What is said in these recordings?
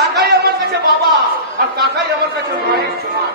কাকাই আমার কাছে বাবা আর কাকাই আমার কাছে মায়ের সমান।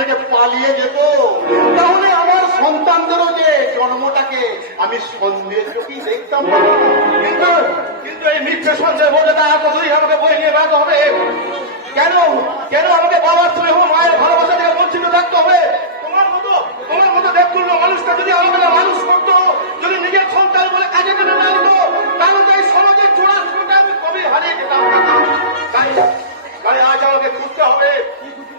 থেকে পালিয়ে যেত। তাহলে আমার সন্তানদেরও যে জন্মটাকে আমি সন্দেহ চোখেই দেখতাম কিন্তু কিন্তু এই মিথ্যে সঞ্চয় বলে তা এতদিন আমাকে বই নিয়ে বেড়াতে হবে। কেন? কেন আমাকে বাবার স্নেহ, মায়ের ভালোবাসা থেকে বঞ্চিত থাকতে হবে? তোমার মতো তোমার মতো দেখতুল্য মানুষটা যদি আমাকে মানুষ করতো, যদি নিজের সন্তান বলে কাজে টেনে না নিত তাহলে তো এই সমাজের চূড়ার শুরুটা আমি কবে হারিয়ে যেতাম? তাই তাই আজ আমাকে খুঁজতে হবে।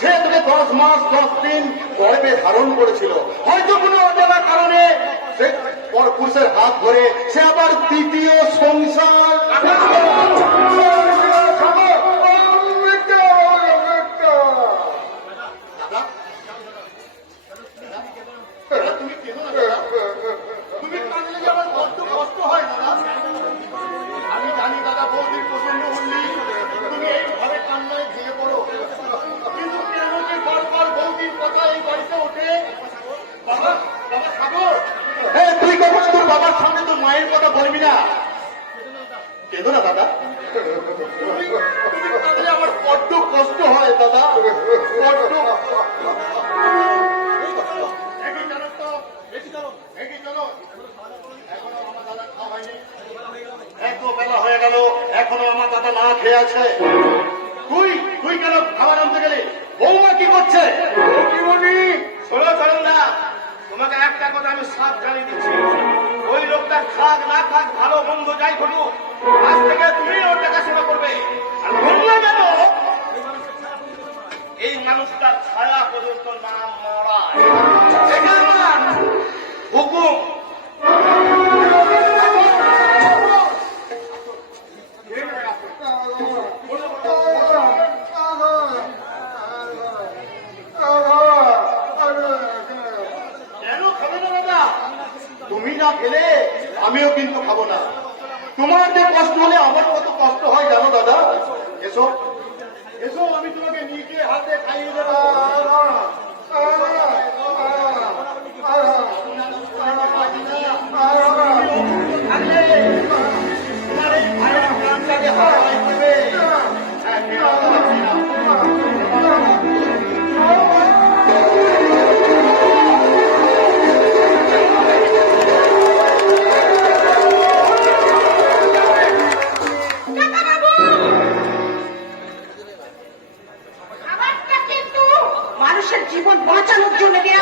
সে তোকে দশ মাস, দশ দিন গর্বে ধারণ করেছিল। হয়তো কোনো অজানা কারণে সে পর পুরুষের হাত ধরে সে আবার দ্বিতীয় সংসার এখনও আমার দাদা না খেয়ে আছে? তুই তুই কেন খাবার আনতে গেলি? বৌমা কি করছে? শোনো চরণদা তোমাকে একটা কথা আমি সাফ জানিয়ে দিচ্ছি। ওই লোকটা খাক না খাক ভালো মন্দ যাই ঘটুক আজ থেকে তুমি ওর দেখাশোনা করবে। আর তোমরা জানো এই মানুষটার ছায়া পর্যন্ত না মরা হুকুম কেন খাবে না দাদা তুমি না খেলে আমিও কিন্তু খাব না তোমার যে কষ্ট হলে আমার কত কষ্ট হয় জানো দাদা? এসো। এসো, আমি তোমাকে নিজে হাতে খাইয়ে দেবো।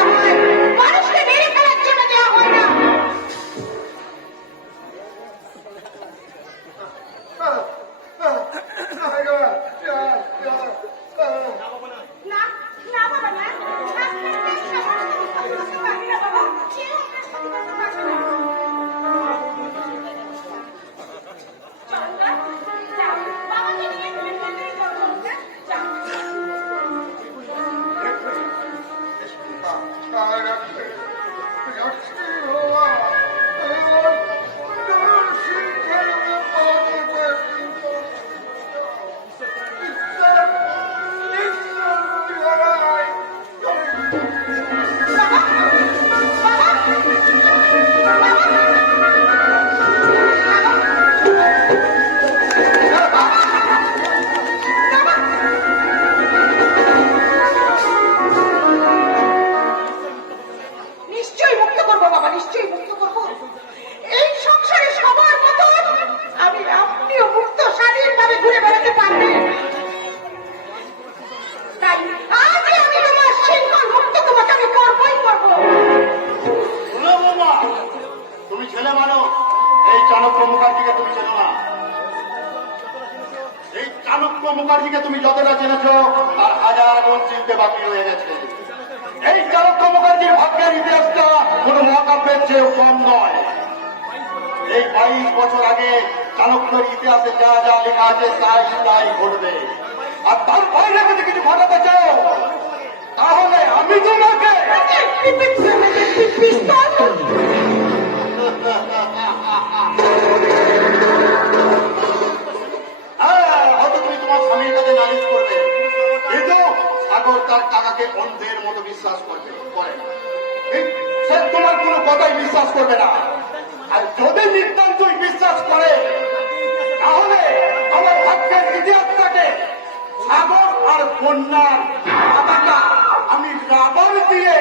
বাঁচানোর ইতিহাসে যা যা লেখা আছে তাই তাই ঘটবে আর তার বাইরে যদি কিছু ঘটাতে চাও তাহলে আমি তোমাকে হ্যাঁ, তার টাকাকে অন্ধের মতো বিশ্বাস করবে তোমার কোনো কথাই বিশ্বাস করবে না আর যদি নিতান্তই বিশ্বাস করে তাহলে আমার রাজ্যের ইতিহাসটাকে সাগর আর বন্যার পাতাটা আমি রাবার দিয়ে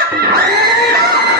আপনি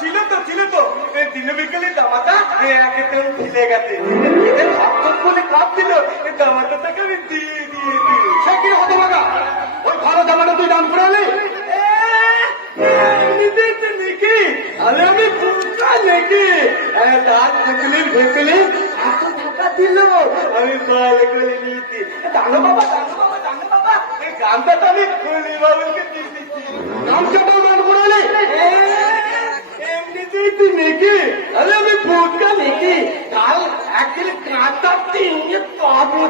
ছিল তো ছিল তো। এই বিকেলে জামাটা একে তেমন ছিলে গেছে। এদের হাত বলে এই জামাটা তাকে আমি দিয়ে দিয়ে দিয়ে সে কি হতে পারা? ওই ভালো জামাটা তুই নাকি? আরে আমি জানো বাবা বাবা বাবা, এই গানটা আমি? আমি পাবো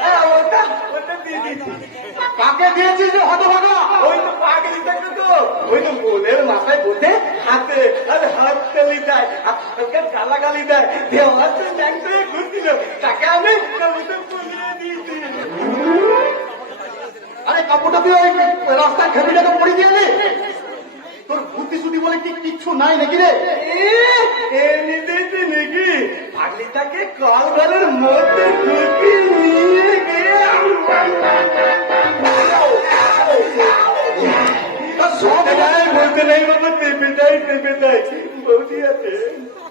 হ্যাঁ, ওই তো মাথায় বসে হাতে হাত দেয়, আর হালকা গালাগালি দেয়। দিয়ে আমার ঘুরছিল। তাকে আমি দিয়েছি। আরে কাপড়টা তুই ওই রাস্তায় খেপিটাকে পড়ে দিয়ে? তোর বুদ্ধি সুদ্ধি বলে কি কিচ্ছু নাই নাকি রে নাকি পাগলিটাকে কল ঘরের মধ্যে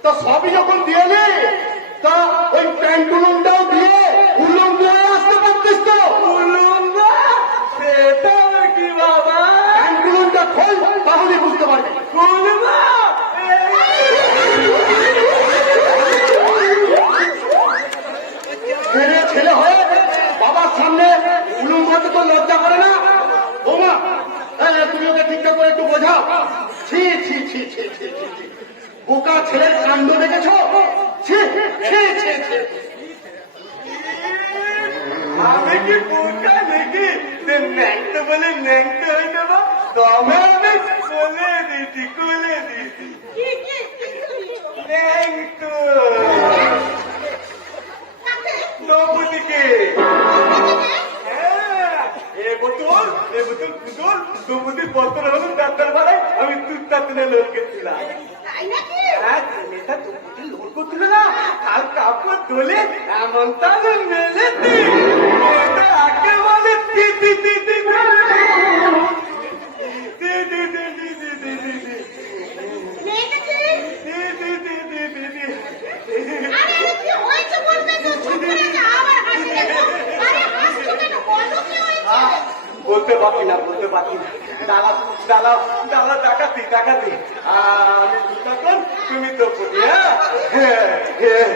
তা সবই যখন দিয়ে তা ওই প্যান্টুলুনটাও দিয়ে উলঙ্গ হয়ে আসতে পারতিস তো উলুঙ্গা সেটা আবার কি বাবা প্যান্টুলুনটা খোল তাহলে বুঝতে পারবি। ছেলে ছেলে হয়ে বাবার সামনে তো লজ্জা করে না। এই, তুমি ওকে ঠিকঠাক করে একটু বোঝাও। ছি ছি ছি ছি ছি। বোকা ছেলের কাণ্ড দেখেছ? ছি ছি ছি ছি আমি কি বোকা নাকি? যে ন্যাংটা বলে ন্যাংটা হয়ে যাব তবে আমি বলে দিতি খুলে দিতি ন্যাংটো নবুলিকে বোতল এ বোতল পুতুল দুপুতি পত্র ডাক্তার ভাড়ায় আমি তুত্তা তুলে লোল গেছিলাম হ্যাঁ ছেলেটা না। কাল কাপড় তোলে এমন তাদের মেলে এটা একেবারে পারছি না বলতে পারছি না দাঁড়া দাঁড়া দাঁড়া ডাকাতি ডাকাতি আমি তুমি তো বলি হ্যাঁ হ্যাঁ,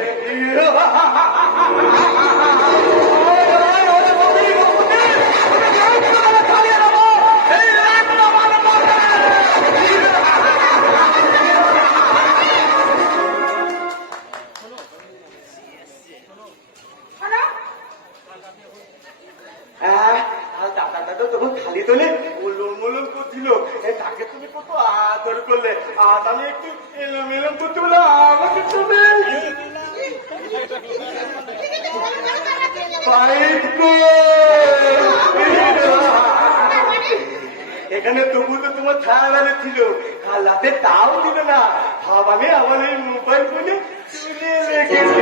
এখানে তবু তো তোমার ছাড়ানো ছিল। কাল তাও দিল না। ভাবানে আমার এই মোবাইল ফোনে চুলে রেখেছি।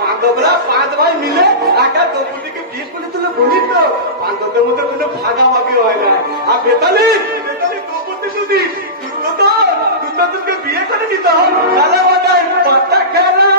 পাণ্ডবরা মধ্যে কোনো ভাগাভাগি হয় না। আর বেতালি বেতালি দ্রৌপদী যদি বিয়ে করে নিত খেলা পাতা খেলা।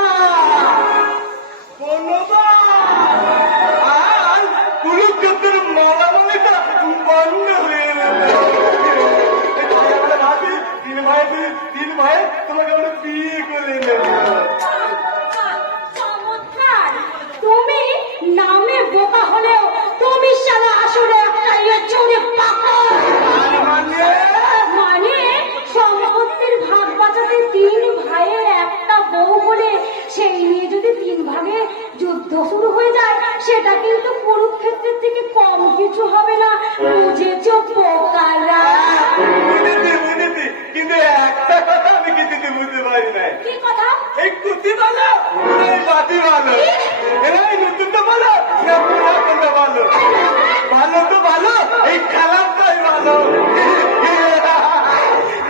এই খেলাটাই ভালো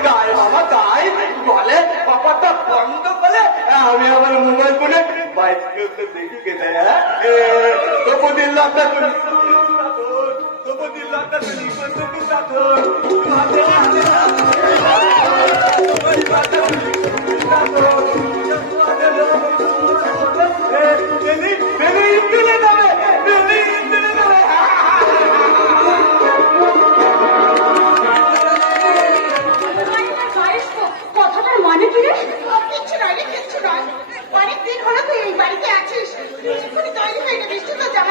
গায়ে বাবা তাই বলে বাবাটা বন্ধ করে আমি আমার মোবাইল ফোনে বাইক দেখি কেটে তবু দিল্লা তবু দিল্লা Beni, beni, beni, beni, beni, beni, Esto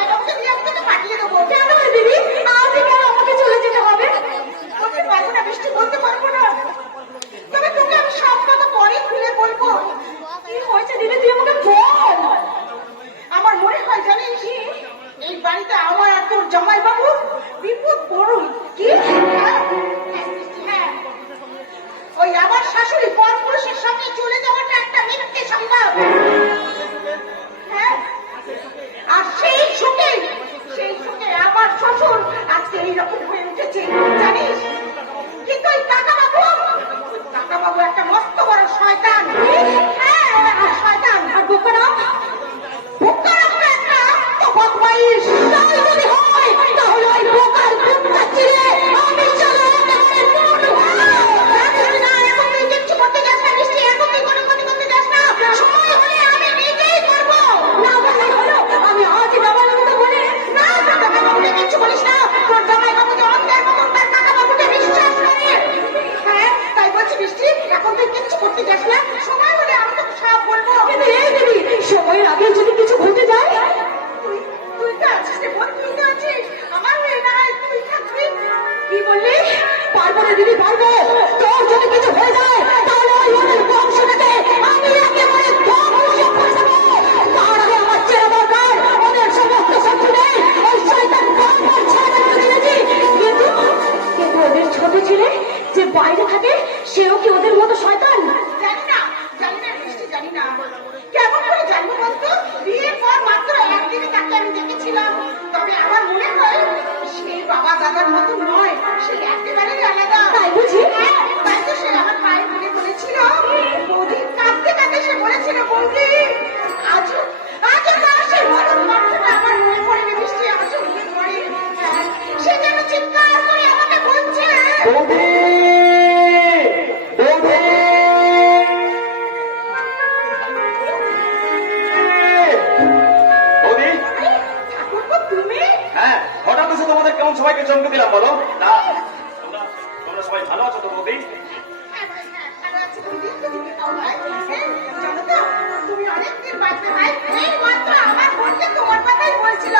দাদার মতো নয় সে একেবারেই আলাদা। তাই বুঝি? হ্যাঁ, তাই সে আমার মায়ের মনে করেছিল বৌদি কাঁদতে কাঁদতে সে বলেছিল বৌদি আজও আছো তোমাদের? কেমন সবাইকে চমকে দিলাম বলো? না? তোমরা সবাই ভালো আছো তো মোদি তুমি বাঁচবে ভাই এই আমার বোনকে তোমার কথাই বলছিল।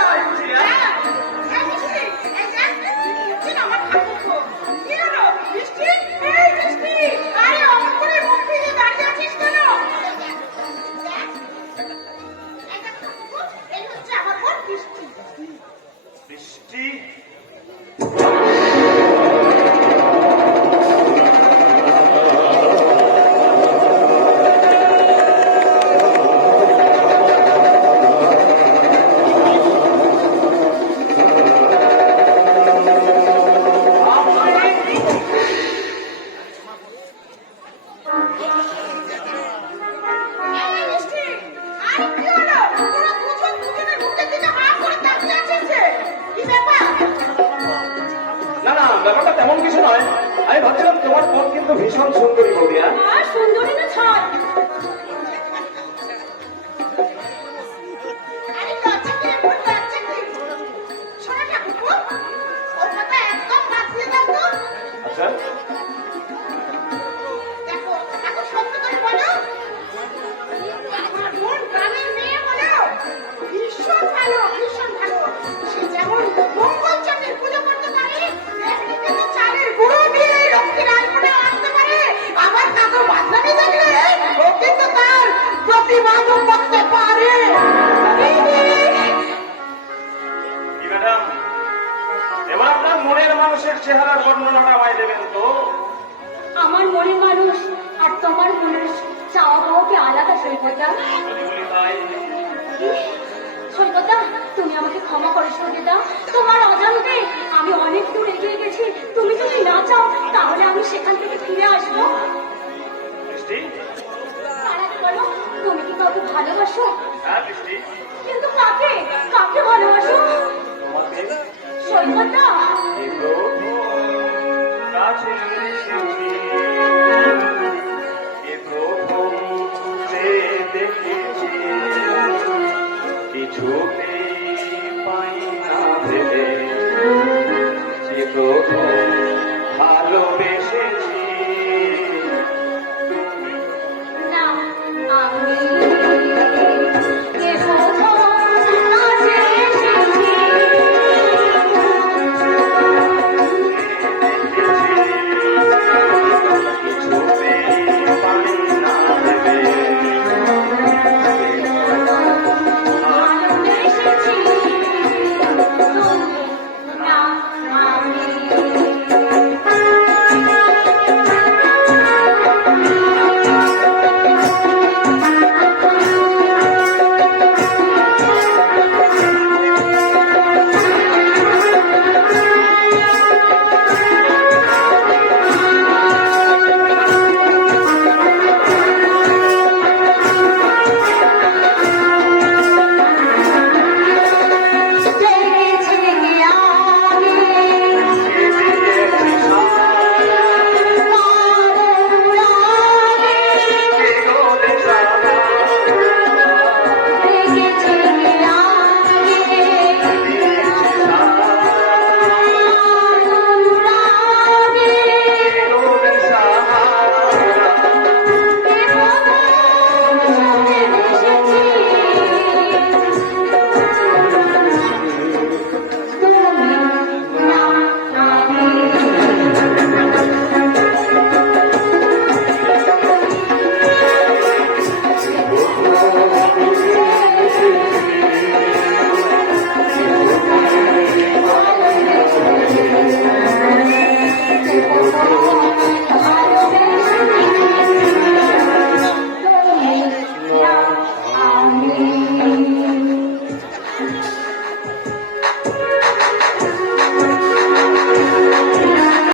চেহারার বর্ণনাটা আমায় দেবেন তো? আমার মনে মানুষ আর তোমার মনের চাওয়া পাওয়া কি আলাদা সৈকতা। সৈকতদা তুমি আমাকে ক্ষমা করে সৈকতদা তোমার অজান্তে আমি অনেক দূর এগিয়ে গেছি। তুমি যদি না চাও তাহলে আমি সেখান থেকে ফিরে আসব। বলো তুমি কি কাউকে ভালোবাসো? হ্যাঁ কিন্তু কাকে? কাকে ভালোবাসো? তোমাকে।